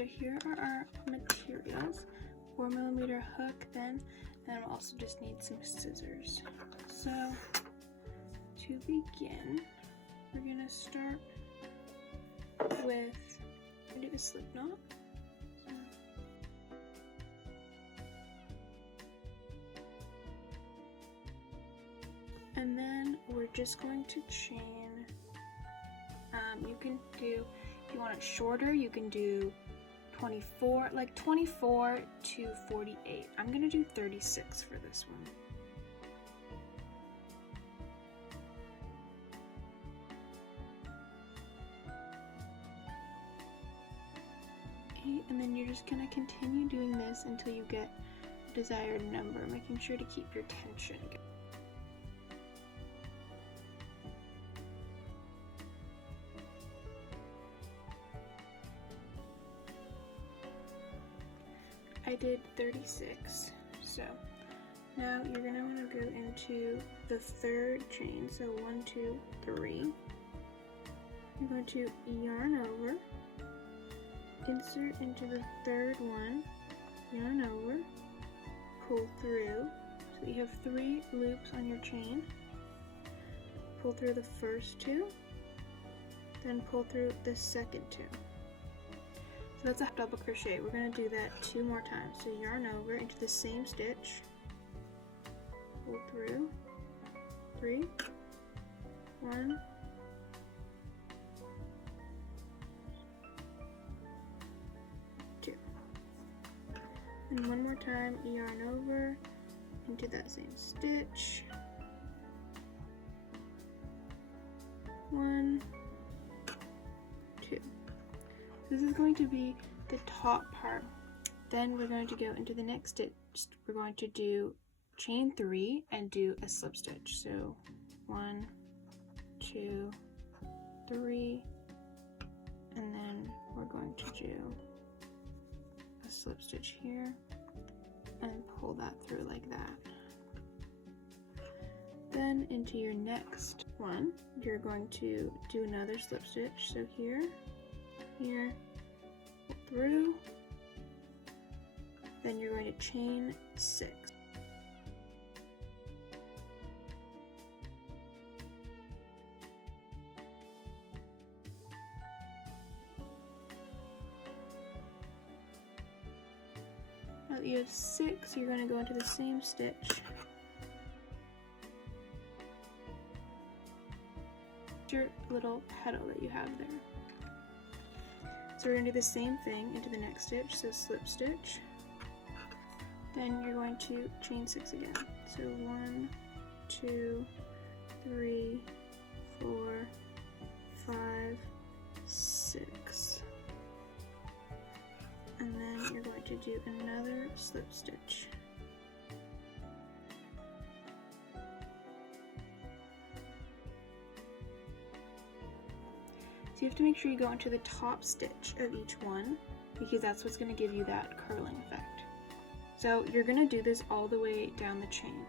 So here are our materials. 4mm hook, then we'll also just need some scissors. So to begin, we're gonna start with a slip knot. And then we're just going to chain. You can do, if you want it shorter, you can do 24, like 24 to 48. I'm gonna do 36 for this one. Okay, and then you're just gonna continue doing this until you get the desired number, making sure to keep your tension. I did 36, so now you're going to want to go into the third chain, so 1, 2, 3. You're going to yarn over, insert into the third one, yarn over, pull through, so you have 3 loops on your chain. Pull through the first 2, then pull through the second 2. So that's a double crochet. We're going to do that 2 more times. So yarn over into the same stitch, pull through, 3, 1, 2. And one more time, yarn over into that same stitch, 1, 2. This is going to be the top part. Then we're going to go into the next stitch. We're going to do chain 3 and do a slip stitch. So 1, 2, 3, and then we're going to do a slip stitch here and pull that through like that. Then into your next one, you're going to do another slip stitch. So here, pull through, then you're going to chain 6. Now that you have 6, you're going to go into the same stitch, your little petal that you have there. So we're going to do the same thing into the next stitch, so slip stitch. Then you're going to chain 6 again. So 1, 2, 3, 4, 5, 6. And then you're going to do another slip stitch. So you have to make sure you go into the top stitch of each one, because that's what's going to give you that curling effect. So you're going to do this all the way down the chain.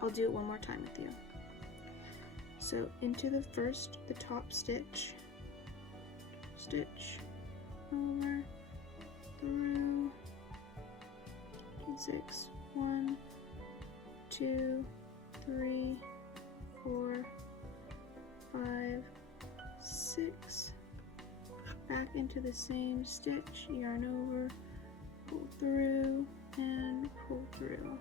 I'll do it one more time with you. So into the top stitch, stitch, over, through, 6, 1, 2, 3, 4, 5, 6, back into the same stitch, yarn over, pull through, and pull through.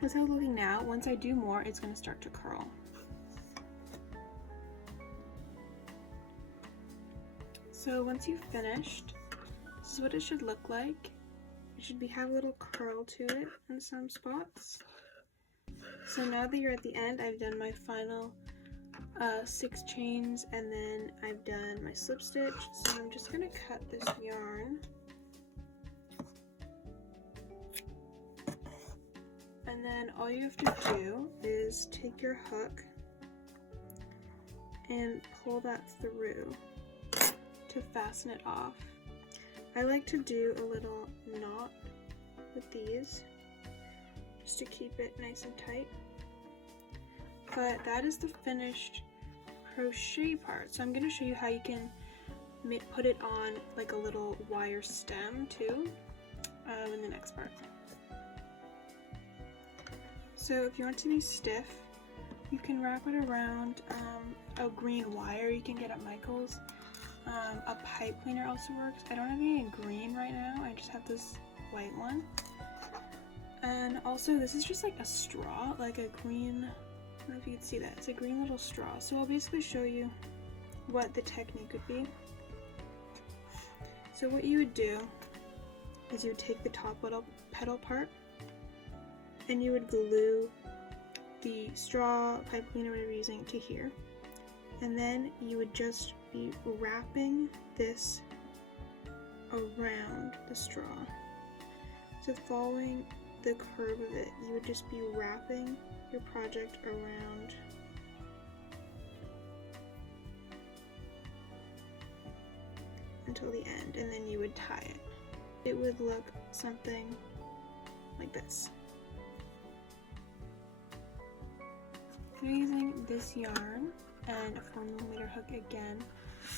That's how it's looking now. Once I do more, it's going to start to curl. So once you've finished, this is what it should look like. It should have a little curl to it in some spots. So now that you're at the end, I've done my final 6 chains, and then I've done my slip stitch. So I'm just going to cut this yarn. And then all you have to do is take your hook and pull that through to fasten it off. I like to do a little knot with these just to keep it nice and tight. But that is the finished crochet part. So I'm going to show you how you can put it on like a little wire stem too in the next part. So if you want it to be stiff, you can wrap it around a green wire you can get at Michael's. A pipe cleaner also works. I don't have any in green right now, I just have this white one. And also this is just like a straw, like a green, I don't know if you can see that, it's a green little straw. So I'll basically show you what the technique would be. So what you would do is you would take the top little petal part and you would glue the straw, pipe cleaner, whatever you're using, to here. And then you would just be wrapping this around the straw. So following the curve of it, you would just be wrapping your project around until the end, and then you would tie it. It would look something like this. I'm using this yarn and a 4mm hook again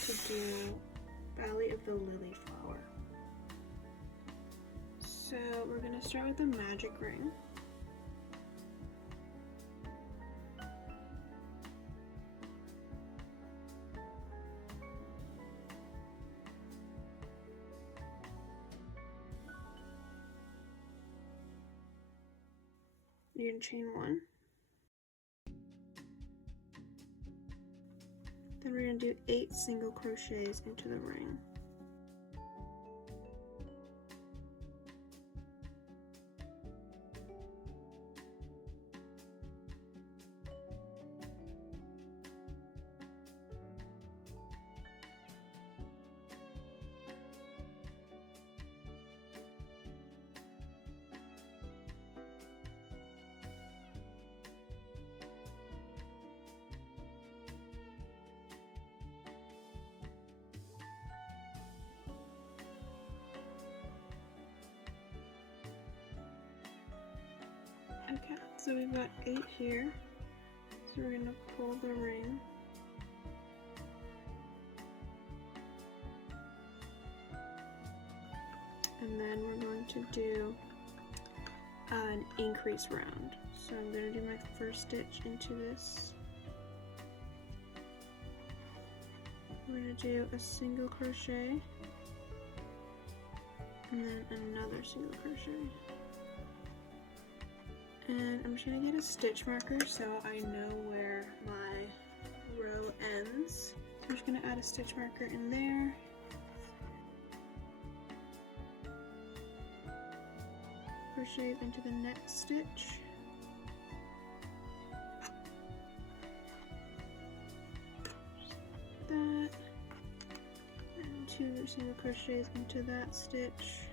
to do Valley of the Lily Flower. So we're going to start with the magic ring. You're going to chain 1. Then we're going to do 8 single crochets into the ring. Okay, so we've got 8 here, so we're going to pull the ring. And then we're going to do an increase round. So I'm going to do my first stitch into this. We're going to do a single crochet, and then another single crochet. And I'm just going to get a stitch marker so I know where my row ends. So I'm just going to add a stitch marker in there. Crochet into the next stitch. Just like that. And 2 single crochets into that stitch.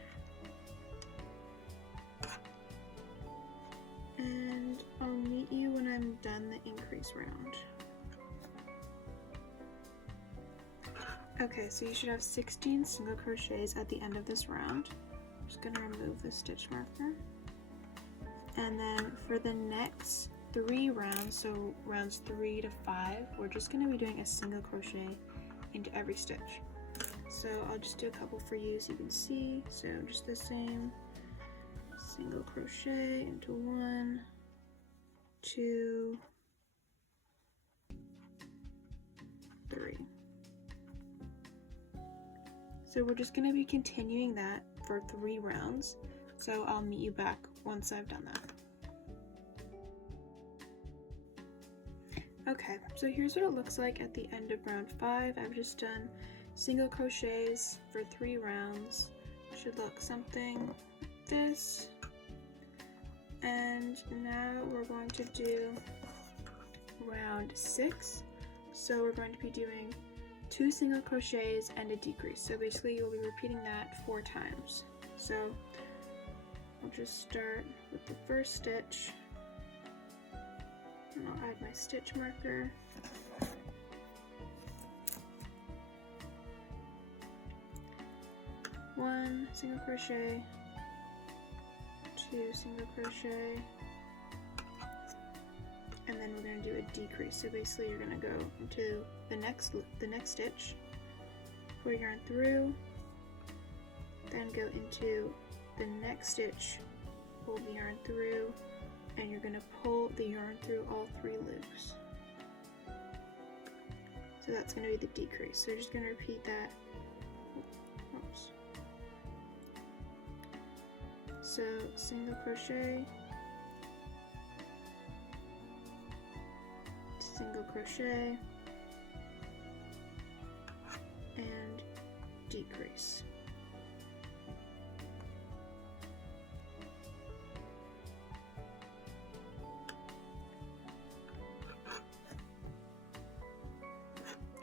And I'll meet you when I'm done the increase round. Okay, so you should have 16 single crochets at the end of this round. I'm just going to remove the stitch marker. And then for the next 3 rounds, so rounds 3 to 5, we're just going to be doing a single crochet into every stitch. So I'll just do a couple for you so you can see. So just the same. Single crochet into 1, 2, 3. So we're just going to be continuing that for 3 rounds. So I'll meet you back once I've done that. Okay, so here's what it looks like at the end of round 5. I've just done single crochets for 3 rounds. Should look something like this. And now we're going to do round 6. So we're going to be doing 2 single crochets and a decrease. So basically you'll be repeating that 4 times. So I'll just start with the first stitch, and I'll add my stitch marker. One single crochet, 2 single crochet, and then we're going to do a decrease. So basically you're going to go into the next stitch, pull your yarn through, then go into the next stitch, pull the yarn through, and you're going to pull the yarn through all 3 loops. So that's going to be the decrease. So you're just going to repeat that. Oops. So single crochet, single crochet, and decrease.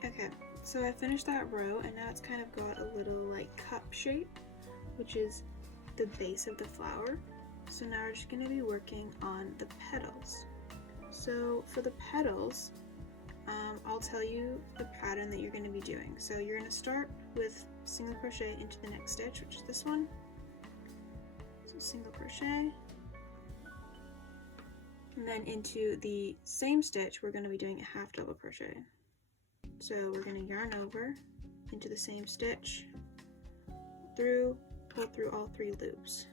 Okay, so I finished that row, and now it's kind of got a little like cup shape, which is the base of the flower. So now we're just going to be working on the petals. So for the petals, I'll tell you the pattern that you're going to be doing. So you're going to start with single crochet into the next stitch, which is this one. So single crochet, and then into the same stitch we're going to be doing a half double crochet. So we're going to yarn over into the same stitch, through, pull through all 3 loops,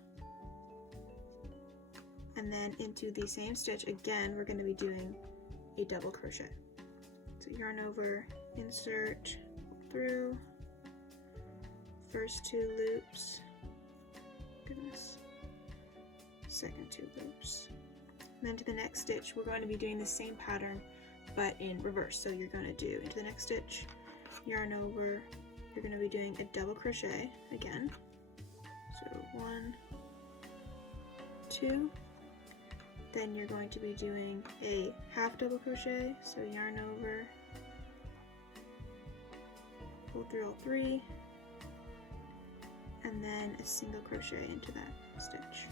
and then into the same stitch again we're going to be doing a double crochet. So yarn over, insert, pull through, first 2 loops, goodness, second 2 loops, and then to the next stitch we're going to be doing the same pattern but in reverse. So you're going to do into the next stitch, yarn over, you're going to be doing a double crochet again. So 1, 2, then you're going to be doing a half double crochet, so yarn over, pull through all 3, and then a single crochet into that stitch.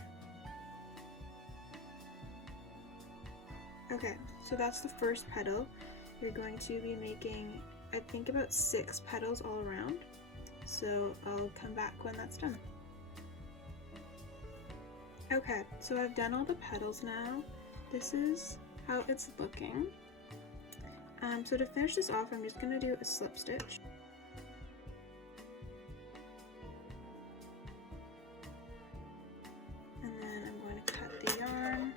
Okay, so that's the first petal. You're going to be making, I think, about 6 petals all around. So I'll come back when that's done. Okay, so I've done all the petals now. This is how it's looking. So to finish this off, I'm just going to do a slip stitch. And then I'm going to cut the yarn.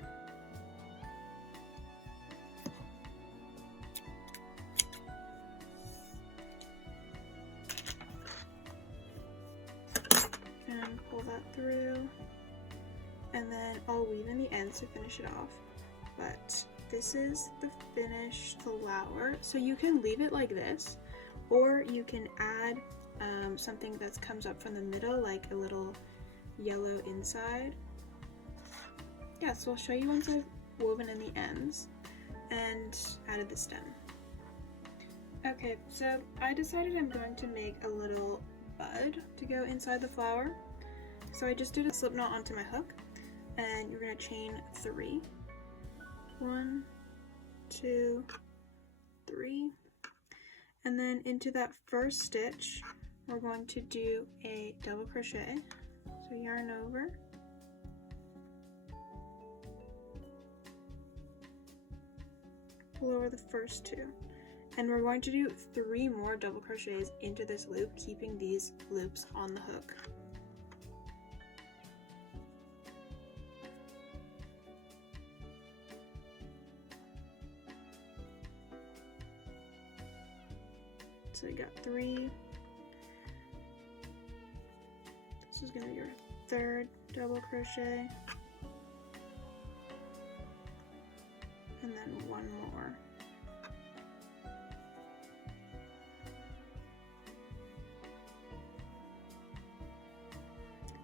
And pull that through, and then I'll weave in the ends to finish it off. But this is the finished flower. So you can leave it like this, or you can add something that comes up from the middle, like a little yellow inside. Yeah, so I'll show you once I've woven in the ends and added the stem. Okay, so I decided I'm going to make a little bud to go inside the flower. So I just did a slip knot onto my hook, and you're going to chain 3. 1, 2, 3, and then into that first stitch we're going to do a double crochet. So yarn over, pull over the first 2, and we're going to do 3 more double crochets into this loop, keeping these loops on the hook. So we got 3. This is going to be your 3rd double crochet, and then 1 more.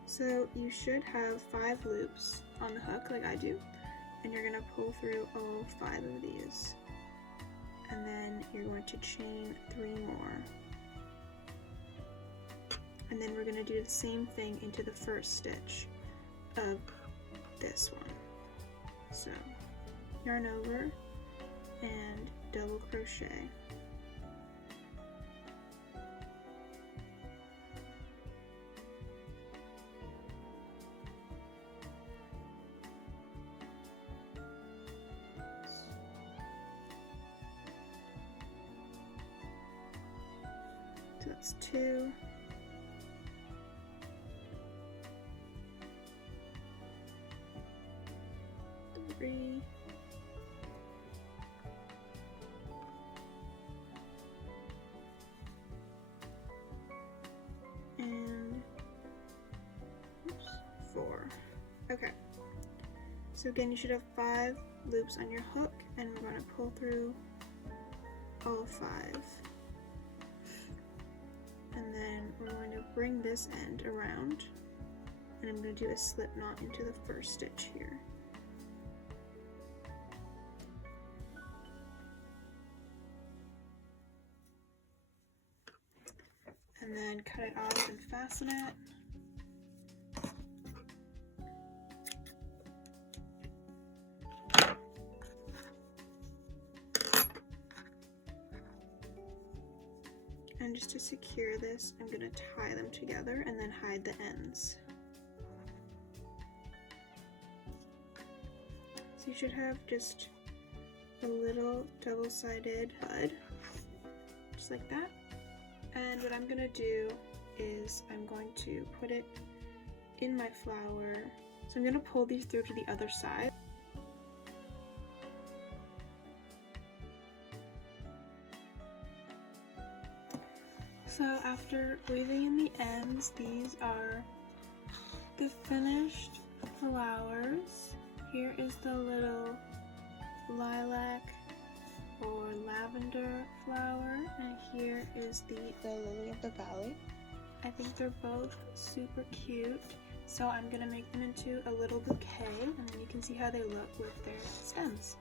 So you should have 5 loops on the hook like I do, and you're going to pull through all 5 of these. And then you're going to chain 3 more. And then we're going to do the same thing into the first stitch of this one. So yarn over and double crochet. that's 2. Three. And 4. Okay. So again, you should have 5 loops on your hook, and we're going to pull through all 5. And then we're going to bring this end around, and I'm going to do a slip knot into the first stitch here. And then cut it off and fasten it. And just to secure this, I'm going to tie them together and then hide the ends. So you should have just a little double-sided HUD, just like that. And what I'm going to do is I'm going to put it in my flower. So I'm going to pull these through to the other side. So after weaving in the ends, these are the finished flowers. Here is the little lilac or lavender flower, and here is the lily of the valley. I think they're both super cute, so I'm gonna make them into a little bouquet, and then you can see how they look with their stems.